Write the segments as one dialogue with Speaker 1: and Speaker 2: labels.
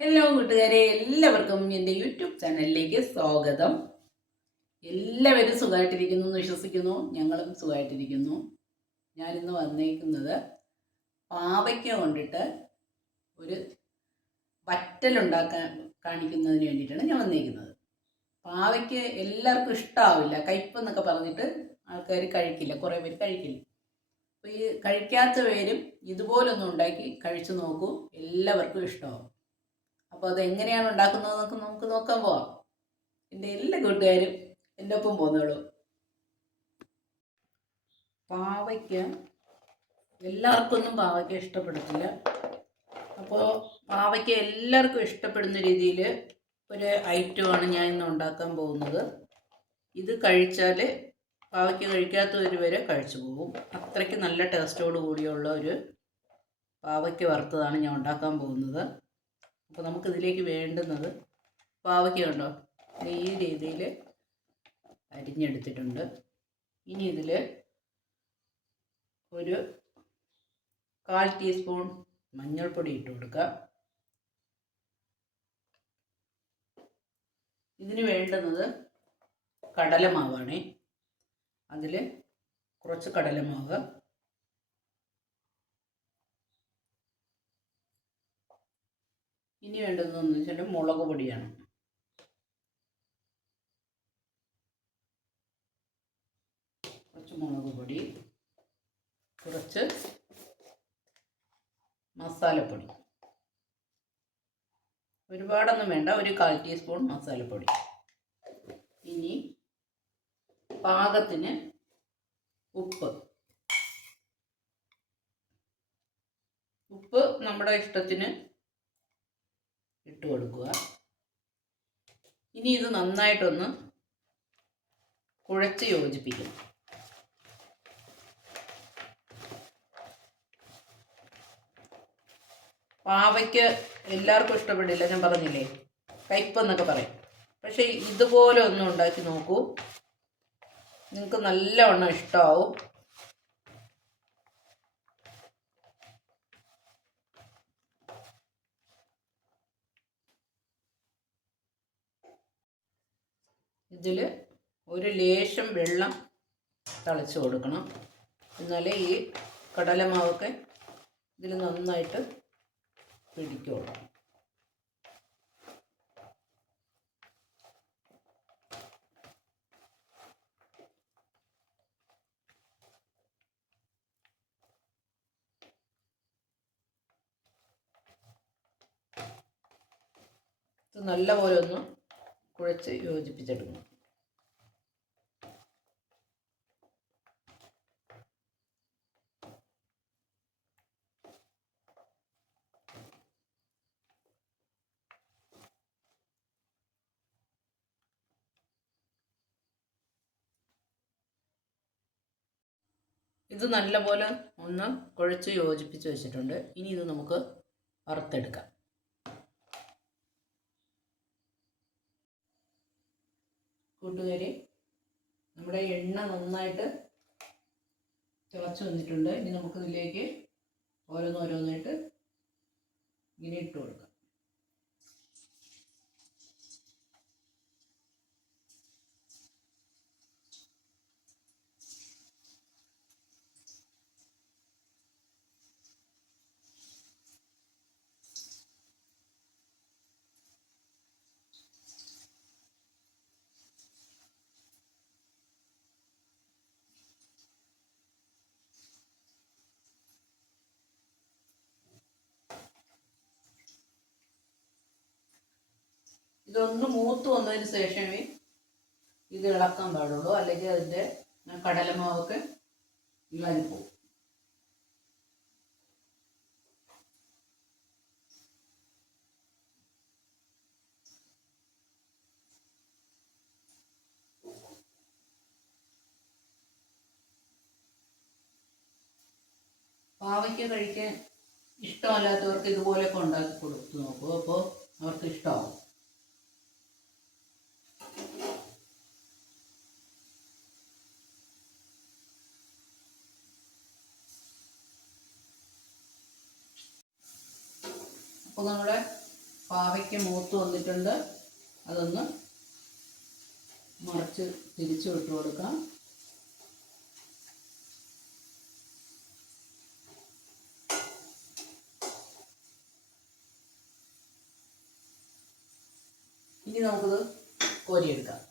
Speaker 1: Hello കൂട്ടുകാരെ. എല്ലാവർക്കും എന്റെ യൂട്യൂബ് ചാനലിലേക്ക് സ്വാഗതം. എല്ലാവരും സുഖമായിട്ടിരിക്കുന്നു എന്ന് വിശ്വസിക്കുന്നു. ഞങ്ങളും സുഖമായിട്ടിരിക്കുന്നു. ഞാനിന്ന് വന്നേക്കുന്നത് പാവയ്ക്ക കൊണ്ടിട്ട് ഒരു വറ്റലുണ്ടാക്കാൻ കാണിക്കുന്നതിന് വേണ്ടിയിട്ടാണ് ഞാൻ വന്നേക്കുന്നത്. പാവയ്ക്ക് എല്ലാവർക്കും ഇഷ്ടമാവില്ല കയ്പെന്നൊക്കെ പറഞ്ഞിട്ട് ആൾക്കാർ കഴിക്കില്ല. കുറേ പേര് കഴിക്കില്ല. അപ്പോൾ ഈ കഴിക്കാത്ത പേരും ഇതുപോലൊന്നും ഉണ്ടാക്കി കഴിച്ചു നോക്കൂ. എല്ലാവർക്കും ഇഷ്ടമാവും. അപ്പോൾ അത് എങ്ങനെയാണ് ഉണ്ടാക്കുന്നതെന്നൊക്കെ നമുക്ക് നോക്കാൻ പോവാം. എന്റെ എല്ലാ കൂട്ടുകാരും എന്റെ ഒപ്പം പോന്നോളൂ. പാവയ്ക്ക് എല്ലാവർക്കൊന്നും പാവയ്ക്ക ഇഷ്ടപ്പെടത്തില്ല. അപ്പോൾ പാവയ്ക്ക എല്ലാവർക്കും ഇഷ്ടപ്പെടുന്ന രീതിയിൽ ഒരു ഐറ്റമാണ് ഞാൻ ഇന്ന് ഉണ്ടാക്കാൻ പോകുന്നത്. ഇത് കഴിച്ചാൽ പാവയ്ക്ക കഴിക്കാത്തവർ വരെ കഴിച്ചു പോകും. അത്രയ്ക്ക് നല്ല ടേസ്റ്റോട് കൂടിയുള്ള ഒരു പാവയ്ക്ക വറുത്തതാണ് ഞാൻ ഉണ്ടാക്കാൻ പോകുന്നത്. അപ്പോൾ നമുക്കിതിലേക്ക് വേണ്ടുന്നത് പാവയ്ക്ക കണ്ടോ? ഈ രീതിയിൽ അരിഞ്ഞെടുത്തിട്ടുണ്ട്. ഇനി ഇതിൽ ഒരു കാൽ ടീസ്പൂൺ മഞ്ഞൾപ്പൊടി ഇട്ട് കൊടുക്കുക. ഇതിന് വേണ്ടുന്നത് കടലമാവാണേ. അതിൽ കുറച്ച് കടലമാവ് ഇനി വേണ്ടതെന്ന് വെച്ചാൽ മുളക് പൊടിയാണ്. കുറച്ച് മുളക് പൊടി കുറച്ച് മസാലപ്പൊടി. ഒരുപാടൊന്നും വേണ്ട ഒരു കാൽ ടീസ്പൂൺ മസാലപ്പൊടി. ഇനി പാകത്തിന് ഉപ്പ്. ഉപ്പ് നമ്മുടെ ഇഷ്ടത്തിന് ഇട്ട് കൊടുക്കുക. ഇനി ഇത് നന്നായിട്ടൊന്ന് കുഴച്ച് യോജിപ്പിക്കും പാവയ്ക്ക് എല്ലാവർക്കും ഇഷ്ടപ്പെടില്ല ഞാൻ പറഞ്ഞില്ലേ? കയ്പെന്നൊക്കെ പറയും. പക്ഷേ ഇതുപോലെ ഒന്ന് ഉണ്ടാക്കി നോക്കൂ. നിങ്ങൾക്ക് നല്ലവണ്ണം ഇഷ്ടമാവും ഇതിൽ ഒരു ലേശം വെള്ളം തളിച്ച് കൊടുക്കണം. എന്നാലേ ഈ കടലമാവൊക്കെ ഇതിൽ നന്നായിട്ട് പിടിക്കുള്ളൂ. നല്ലപോലെ ഒന്ന് കുഴച്ച് യോജിപ്പിച്ചെടുക്കണം. ഇത് നല്ലപോലെ ഒന്ന് കുഴച്ച് യോജിപ്പിച്ച് വെച്ചിട്ടുണ്ട്. ഇനി ഇത് നമുക്ക് വറുത്തെടുക്കാം. കൂട്ടുകാരി നമ്മുടെ എണ്ണ നന്നായിട്ട് തിളച്ചു വന്നിട്ടുണ്ട്. ഇനി നമുക്കിതിലേക്ക് ഓരോന്നോരോന്നായിട്ട് ഇങ്ങനെ ഇട്ട് കൊടുക്കാം. ഇതൊന്ന് മൂത്ത് വന്നതിന് ശേഷമേ ഇത് ഇളക്കാൻ പാടുള്ളൂ. അല്ലെങ്കിൽ അതിന്റെ കടലമാവൊക്കെ പോകും. പാവയ്ക്ക് കഴിക്കാൻ ഇഷ്ടമല്ലാത്തവർക്ക് ഇതുപോലെയൊക്കെ ഉണ്ടാക്കി കൊടുത്തു നോക്കൂ. അപ്പോൾ അവർക്ക് ഇഷ്ടമാവും. അപ്പോൾ നമ്മുടെ പാവയ്ക്ക് മൂത്ത് വന്നിട്ടുണ്ട്. അതൊന്ന് മറിച്ച് തിരിച്ചു വിട്ട് കൊടുക്കാം. ഇനി നമുക്കിത് കോരിയെടുക്കാം.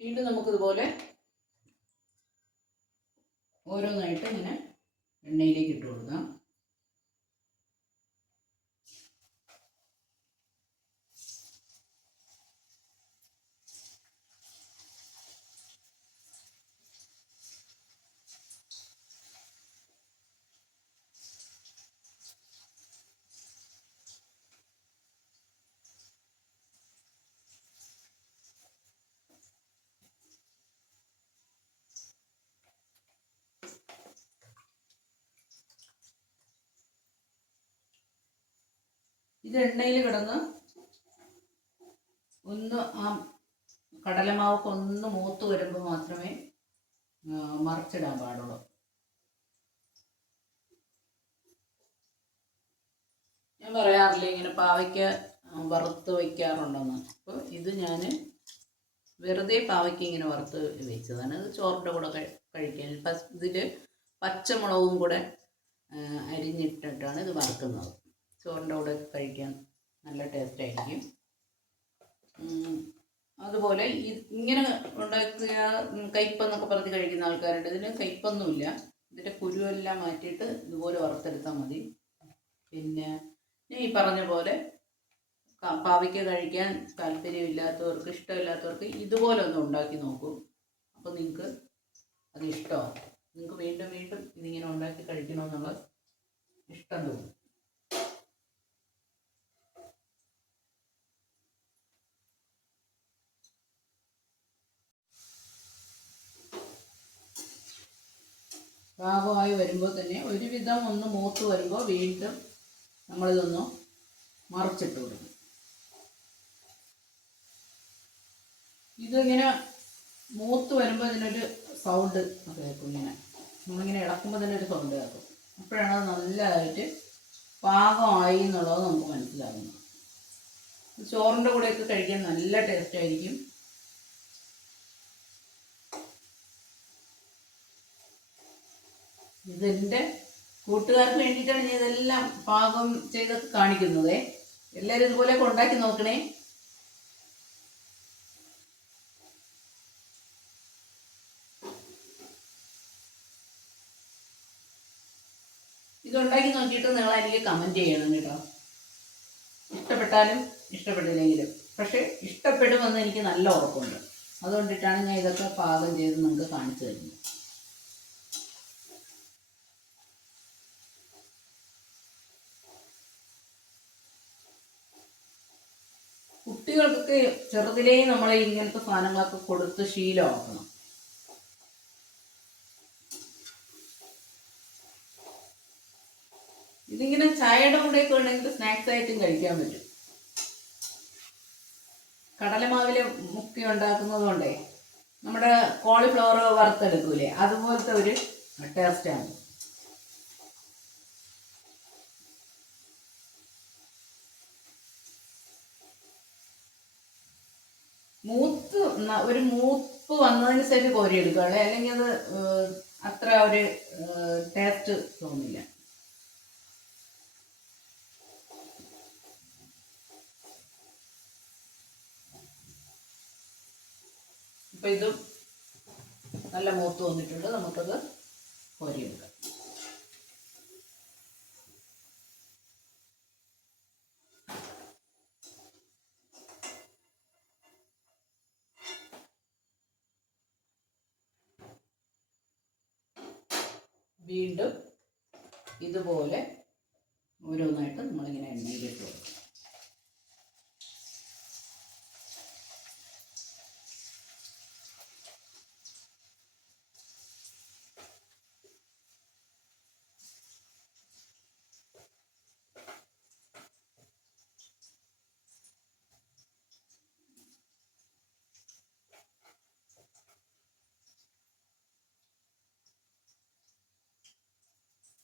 Speaker 1: വീണ്ടും നമുക്കിതുപോലെ ഓരോന്നായിട്ട് ഇങ്ങനെ എണ്ണയിലേക്ക് ഇട്ട് കൊടുക്കാം. ഇത് എണ്ണയിൽ കിടന്ന് ഒന്ന് ആ കടലമാവൊക്കെ ഒന്ന് മൂത്ത് വരുമ്പോൾ മാത്രമേ മറിച്ചിടാൻ പാടുള്ളൂ. ഞാൻ പറയാറില്ല ഇങ്ങനെ പാവയ്ക്ക വറുത്ത് വയ്ക്കാറുണ്ടെന്ന്. അപ്പോൾ ഇത് ഞാൻ വെറുതെ പാവയ്ക്ക ഇങ്ങനെ വറുത്ത് വെച്ചതാണ്. അത് ചോറിന്റെ കൂടെ കഴി- കഴിക്കാൻ. ഇതിൽ പച്ചമുളകും കൂടെ അരിഞ്ഞിട്ടിട്ടാണ് ഇത് വറുക്കുന്നത്. ചോറിന്റെ കൂടെ കഴിക്കാൻ നല്ല ടേസ്റ്റ് ആയിരിക്കും. അതുപോലെ ഇങ്ങനെ ഉണ്ടാക്കിയ കയ്പെന്നൊക്കെ പറഞ്ഞ് കഴിക്കുന്ന ആൾക്കാരുണ്ട്. ഇതിന് കയ്പ്പൊന്നുമില്ല. ഇതിന്റെ കുരുവെല്ലാം മാറ്റിയിട്ട് ഇതുപോലെ വറുത്തെടുത്താൽ മതി. പിന്നെ ഞാൻ ഈ പറഞ്ഞ പോലെ പാവയ്ക്ക കഴിക്കാൻ താല്പര്യമില്ലാത്തവർക്ക് ഇഷ്ടമില്ലാത്തവർക്ക് ഇതുപോലെ ഒന്ന് ഉണ്ടാക്കി നോക്കൂ. അപ്പോൾ നിങ്ങൾക്ക് അത് ഇഷ്ടമാവും. നിങ്ങൾക്ക് വീണ്ടും വീണ്ടും ഇതിങ്ങനെ ഉണ്ടാക്കി കഴിക്കണമെന്നുള്ള ഇഷ്ടം തോന്നും. പാകമായി വരുമ്പോൾ തന്നെ ഒരുവിധം ഒന്ന് മൂത്ത് വരുമ്പോൾ വീണ്ടും നമ്മളിതൊന്ന് മറിച്ചിട്ട് കൊടുക്കും. ഇതിങ്ങനെ മൂത്ത് വരുമ്പോൾ ഇതിനൊരു സൗണ്ട് കേൾക്കും ഇങ്ങനെ. നമ്മളിങ്ങനെ ഇളക്കുമ്പോൾ തന്നെ ഒരു സൗണ്ട് കേൾക്കും. അപ്പോഴാണ് അത് നല്ലതായിട്ട് പാകമായി എന്നുള്ളത് നമുക്ക് മനസ്സിലാകുന്നത് ചോറിന്റെ കൂടെയൊക്കെ കഴിക്കാൻ നല്ല ടേസ്റ്റ് ആയിരിക്കും. ഇതെന്റെ കൂട്ടുകാർക്ക് വേണ്ടിയിട്ടാണ് ഞാൻ ഇതെല്ലാം പാകം ചെയ്തൊക്കെ കാണിക്കുന്നത്. എല്ലാവരും ഇതുപോലെ ഉണ്ടാക്കി നോക്കണേ. ഇതുണ്ടാക്കി നോക്കിയിട്ട് നിങ്ങൾ എനിക്ക് കമന്റ് ചെയ്യണം കേട്ടോ. ഇഷ്ടപ്പെട്ടാലും ഇഷ്ടപ്പെട്ടില്ലെങ്കിലും. പക്ഷേ ഇഷ്ടപ്പെടുമെന്ന് എനിക്ക് നല്ല ഉറപ്പുണ്ട്. അതുകൊണ്ടിട്ടാണ് ഞാൻ ഇതൊക്കെ പാകം ചെയ്ത് നിങ്ങൾക്ക് കാണിച്ചു തരുന്നത്. കുട്ടികൾക്കൊക്കെ ചെറുതിലേ നമ്മൾ ഇങ്ങനത്തെ സാധനങ്ങളൊക്കെ കൊടുത്ത് ശീലമാക്കണം. ഇതിങ്ങനെ ചായയുടെ കൂടെയൊക്കെ ഉണ്ടെങ്കിൽ സ്നാക്സ് ആയിട്ടും കഴിക്കാൻ പറ്റും. കടലമാവിലെ മുക്കി ഉണ്ടാക്കുന്നത് കൊണ്ടേ നമ്മുടെ കോളിഫ്ലവർ വറുത്തെടുക്കൂലേ? അതുപോലത്തെ ഒരു ടേസ്റ്റാണ് മൂത്ത് ഒരു മൂപ്പ് വന്നതിന് ശേഷം കോരി എടുക്കുകയുള്ളേ അല്ലെങ്കിൽ അത് അത്ര ഒരു ടേസ്റ്റ് തോന്നില്ല. ഇപ്പൊ ഇതും നല്ല മൂത്ത് വന്നിട്ടുണ്ട് നമുക്കത് കോരിയെടുക്കാം. ഓരോന്നായിട്ട് നമ്മളിങ്ങനെ എണ്ണയിലിട്ട് കൊടുക്കും.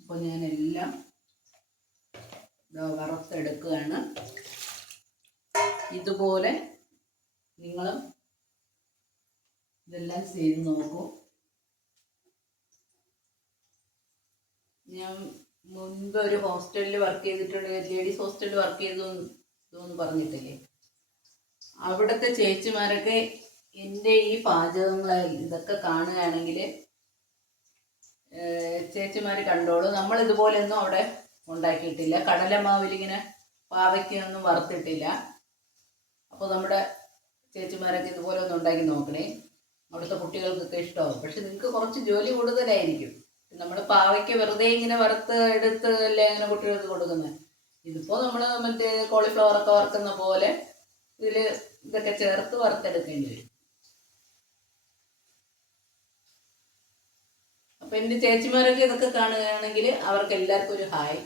Speaker 1: അപ്പോൾ എല്ലാം വറുത്തെടുക്കുകയാണ് ഇതുപോലെ നിങ്ങൾ ഇതെല്ലാം ചെയ്ത് നോക്കൂ. ഞാൻ മുൻപ് ഒരു ഹോസ്റ്റലിൽ വർക്ക് ചെയ്തിട്ടുണ്ട് ലേഡീസ് ഹോസ്റ്റലിൽ വർക്ക് ചെയ്തു എന്ന് പറഞ്ഞിട്ടില്ലേ? അവിടുത്തെ ചേച്ചിമാരൊക്കെ എന്റെ ഈ പാചകങ്ങൾ ഇതൊക്കെ കാണുകയാണെങ്കിൽ ചേച്ചിമാർ കണ്ടോളൂ. നമ്മൾ ഇതുപോലെയൊന്നും അവിടെ ഉണ്ടാക്കിയിട്ടില്ല. കടലമാവിലിങ്ങനെ പാവയ്ക്കൊന്നും വറുത്തിട്ടില്ല. അപ്പോൾ നമ്മുടെ ചേച്ചിമാരൊക്കെ ഇതുപോലെ ഒന്ന് ഉണ്ടാക്കി നോക്കണേ. അവിടുത്തെ കുട്ടികൾക്കൊക്കെ ഇഷ്ടമാവും. പക്ഷെ നിങ്ങൾക്ക് കുറച്ച് ജോലി കൂടുതലായിരിക്കും. നമ്മൾ പാവയ്ക്ക് വെറുതെ ഇങ്ങനെ വറുത്ത് എടുത്ത് അല്ലേ അങ്ങനെ കുട്ടികൾക്ക് കൊടുക്കുന്നത്. ഇതിപ്പോൾ നമ്മൾ മറ്റേ കോളിഫ്ലവർ ഒക്കെ വറുക്കുന്ന പോലെ ഇതിൽ ഇതൊക്കെ ചേർത്ത് വറുത്തെടുക്കേണ്ടി വരും. അപ്പൊ എന്റെ ചേച്ചിമാരൊക്കെ ഇതൊക്കെ കാണുകയാണെങ്കിൽ അവർക്ക് എല്ലാവർക്കും ഒരു ഹായ്.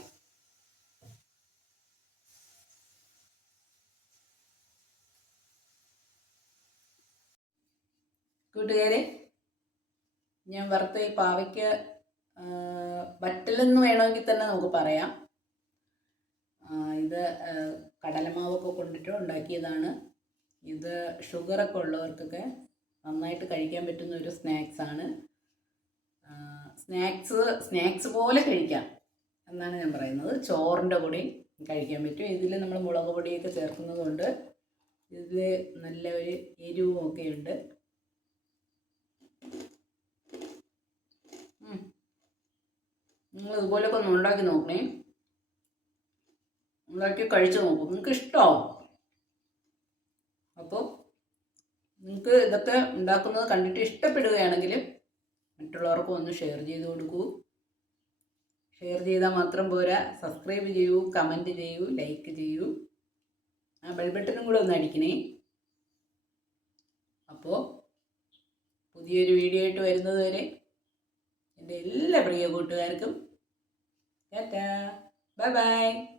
Speaker 1: കൂട്ടുകാരെ ഞാൻ വറുത്ത ഈ പാവയ്ക്ക് വറ്റലെന്ന് വേണമെങ്കിൽ തന്നെ നമുക്ക് പറയാം. ഇത് കടലമാവൊക്കെ കൊണ്ടിട്ട് ഉണ്ടാക്കിയതാണ്. ഇത് ഷുഗറൊക്കെ ഉള്ളവർക്കൊക്കെ നന്നായിട്ട് കഴിക്കാൻ പറ്റുന്ന ഒരു സ്നാക്സാണ് സ്നാക്സ് സ്നാക്സ് പോലെ കഴിക്കാം എന്നാണ് ഞാൻ പറയുന്നത്. ചോറിന്റെ കൂടെ കഴിക്കാൻ പറ്റും. ഇതിൽ നമ്മൾ മുളക് പൊടിയൊക്കെ ചേർക്കുന്നതുകൊണ്ട് ഇതിൽ നല്ല ഒരു എരിവും ഒക്കെ ഉണ്ട്. നിങ്ങൾ ഇതുപോലെയൊക്കെ ഒന്ന് ഉണ്ടാക്കി നോക്കണേ. ഉണ്ടാക്കി കഴിച്ചു നോക്കും. നിങ്ങൾക്ക് ഇഷ്ടമാവും അപ്പോൾ നിങ്ങൾക്ക് ഇതൊക്കെ ഉണ്ടാക്കുന്നത് കണ്ടിട്ട് ഇഷ്ടപ്പെടുകയാണെങ്കിൽ മറ്റുള്ളവർക്കും ഒന്ന് ഷെയർ ചെയ്ത് കൊടുക്കൂ. ഷെയർ ചെയ്താൽ മാത്രം പോരാ. സബ്സ്ക്രൈബ് ചെയ്യൂ കമന്റ് ചെയ്യൂ ലൈക്ക് ചെയ്യൂ. ആ ബെൽ ബട്ടണും കൂടെ ഒന്ന് അടിക്കണേ. അപ്പോൾ പുതിയൊരു വീഡിയോ ആയിട്ട് വരുന്നത് വരെ എന്റെ എല്ലാ പ്രിയ കൂട്ടുകാർക്കും ടാറ്റാ ബൈ ബൈ